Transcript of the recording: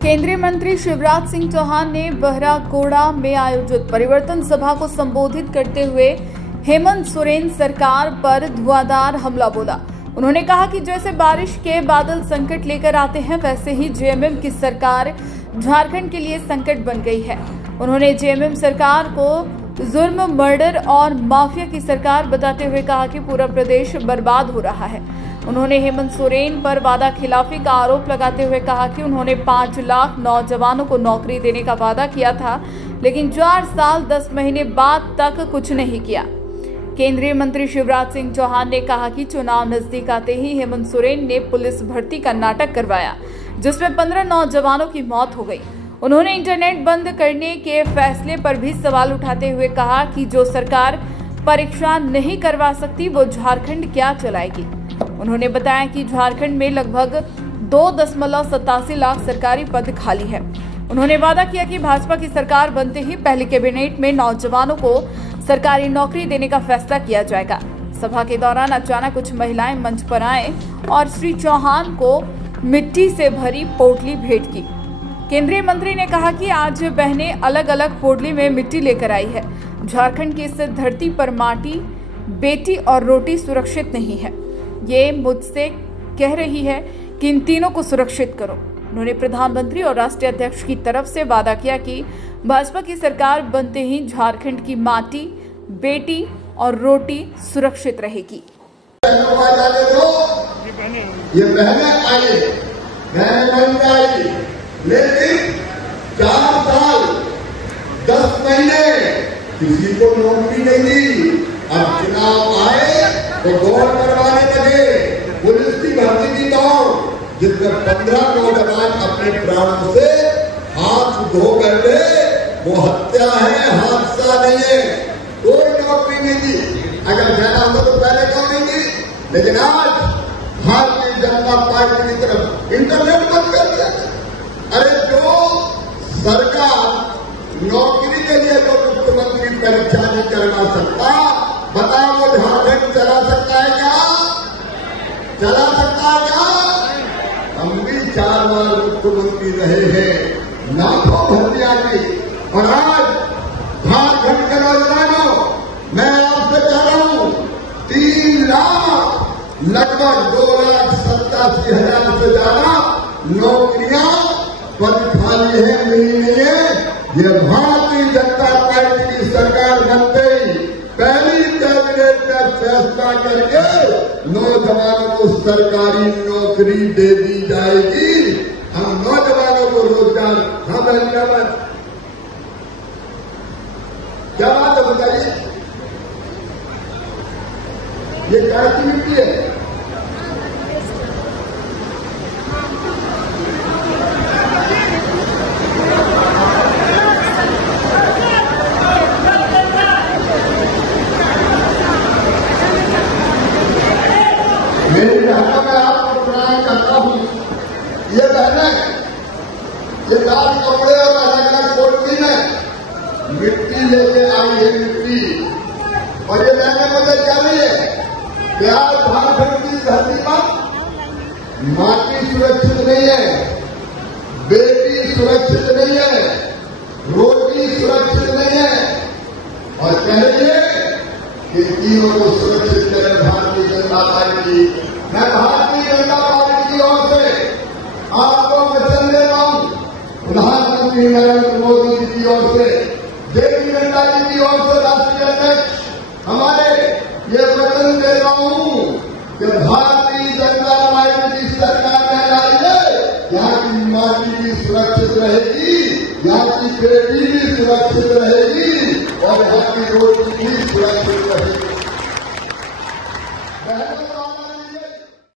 केंद्रीय मंत्री शिवराज सिंह चौहान ने बहरागोड़ा में आयोजित परिवर्तन सभा को संबोधित करते हुए हेमंत सोरेन सरकार पर धुआंधार हमला बोला। उन्होंने कहा कि जैसे बारिश के बादल संकट लेकर आते हैं, वैसे ही जेएमएम की सरकार झारखंड के लिए संकट बन गई है। उन्होंने जेएमएम सरकार को जुर्म, मर्डर और माफिया की सरकार बताते हुए कहा कि पूरा प्रदेश बर्बाद हो रहा है। उन्होंने हेमंत सोरेन पर वादा खिलाफी का आरोप लगाते हुए कहा कि उन्होंने 5 लाख नौजवानों को नौकरी देने का वादा किया था, लेकिन 4 साल 10 महीने बाद तक कुछ नहीं किया। केंद्रीय मंत्री शिवराज सिंह चौहान ने कहा कि चुनाव नजदीक आते ही हेमंत सोरेन ने पुलिस भर्ती का नाटक करवाया, जिसमें 15 नौजवानों की मौत हो गई। उन्होंने इंटरनेट बंद करने के फैसले पर भी सवाल उठाते हुए कहा कि जो सरकार परीक्षा नहीं करवा सकती, वो झारखंड क्या चलाएगी। उन्होंने बताया कि झारखंड में लगभग 2.87 लाख सरकारी पद खाली है। उन्होंने वादा किया कि भाजपा की सरकार बनते ही पहले कैबिनेट में नौजवानों को सरकारी नौकरी देने का फैसला किया जाएगा। सभा के दौरान अचानक कुछ महिलाएं मंच पर आए और श्री चौहान को मिट्टी से भरी पोटली भेंट की। केंद्रीय मंत्री ने कहा कि आज बहनें अलग अलग पोटली में मिट्टी लेकर आई है। झारखंड की इस धरती पर माटी, बेटी और रोटी सुरक्षित नहीं है। ये मुझसे कह रही है कि इन तीनों को सुरक्षित करो। उन्होंने प्रधानमंत्री और राष्ट्रीय अध्यक्ष की तरफ से वादा किया कि भाजपा की सरकार बनते ही झारखंड की माटी, बेटी और रोटी सुरक्षित रहेगी। ये बहनें आई, लेकिन 4 साल 10 महीने किसी को नौकरी नहीं दी। अब चुनाव आए तो दौड़ करवाने लगे, पुलिस की भर्ती की दौड़, जिसमें 15 नौजवान अपने प्राणों से हाथ धो बैठे। वो हत्या है, हादसा नहीं है। कोई नौकरी नहीं दी। अगर जाना होता तो पहले क्यों नहीं दी? लेकिन आज भारतीय जनता पार्टी की तरफ इंटरनेट बंद कर दिया। अरे जो सरकार नौकरी के लिए जो मुख्यमंत्री परीक्षा नहीं करवा सकता, बताओ वो झारखंड चला सकता है क्या? चला सकता है क्या? हम भी 4 बार मुख्यमंत्री रहे हैं, लाखों भर्तियां की। और आज झारखंड के नौजवानों, मैं आपसे कह रहा हूं, 3 लाख लगभग 2,87,000 से ज्यादा नौकरियां पद खाली है, मिली नहीं है। ये भारतीय जनता पार्टी की सरकार बनते ही पहली कैबिनेट में फैसला करके नौजवानों को सरकारी नौकरी दे दी जाएगी। हम नौजवानों को रोजगार। हाँ बहन, क्या बात है बताइए? ये कैसी मिट्टी है? मेरी बहनों में आपको सुनाना चाहता हूं, ये बहनें ये लाल कपड़े और अलग अलग पोटली में मिट्टी लेके आई है, मिट्टी। और ये बहनें मुझे कह रही है कि आज झारखंड की धरती पर माटी सुरक्षित नहीं है, बेटी सुरक्षित नहीं है, रोटी सुरक्षित नहीं है। और कह रही है कि तीनों को सुरक्षित करें भारतीय जनता पार्टी। मैं भारतीय जनता पार्टी की ओर से आपको वचन दे रहा हूं, प्रधानमंत्री नरेंद्र मोदी जी की ओर से, जेपी नड्डा जी की ओर से, राष्ट्रीय अध्यक्ष हमारे, ये वचन दे रहा हूं कि भारतीय जनता पार्टी की सरकार में आइए, यहाँ की माटी भी सुरक्षित रहेगी, यहाँ की बेटी भी सुरक्षित रहेगी और यहाँ की रोटी भी सुरक्षित रहेगी।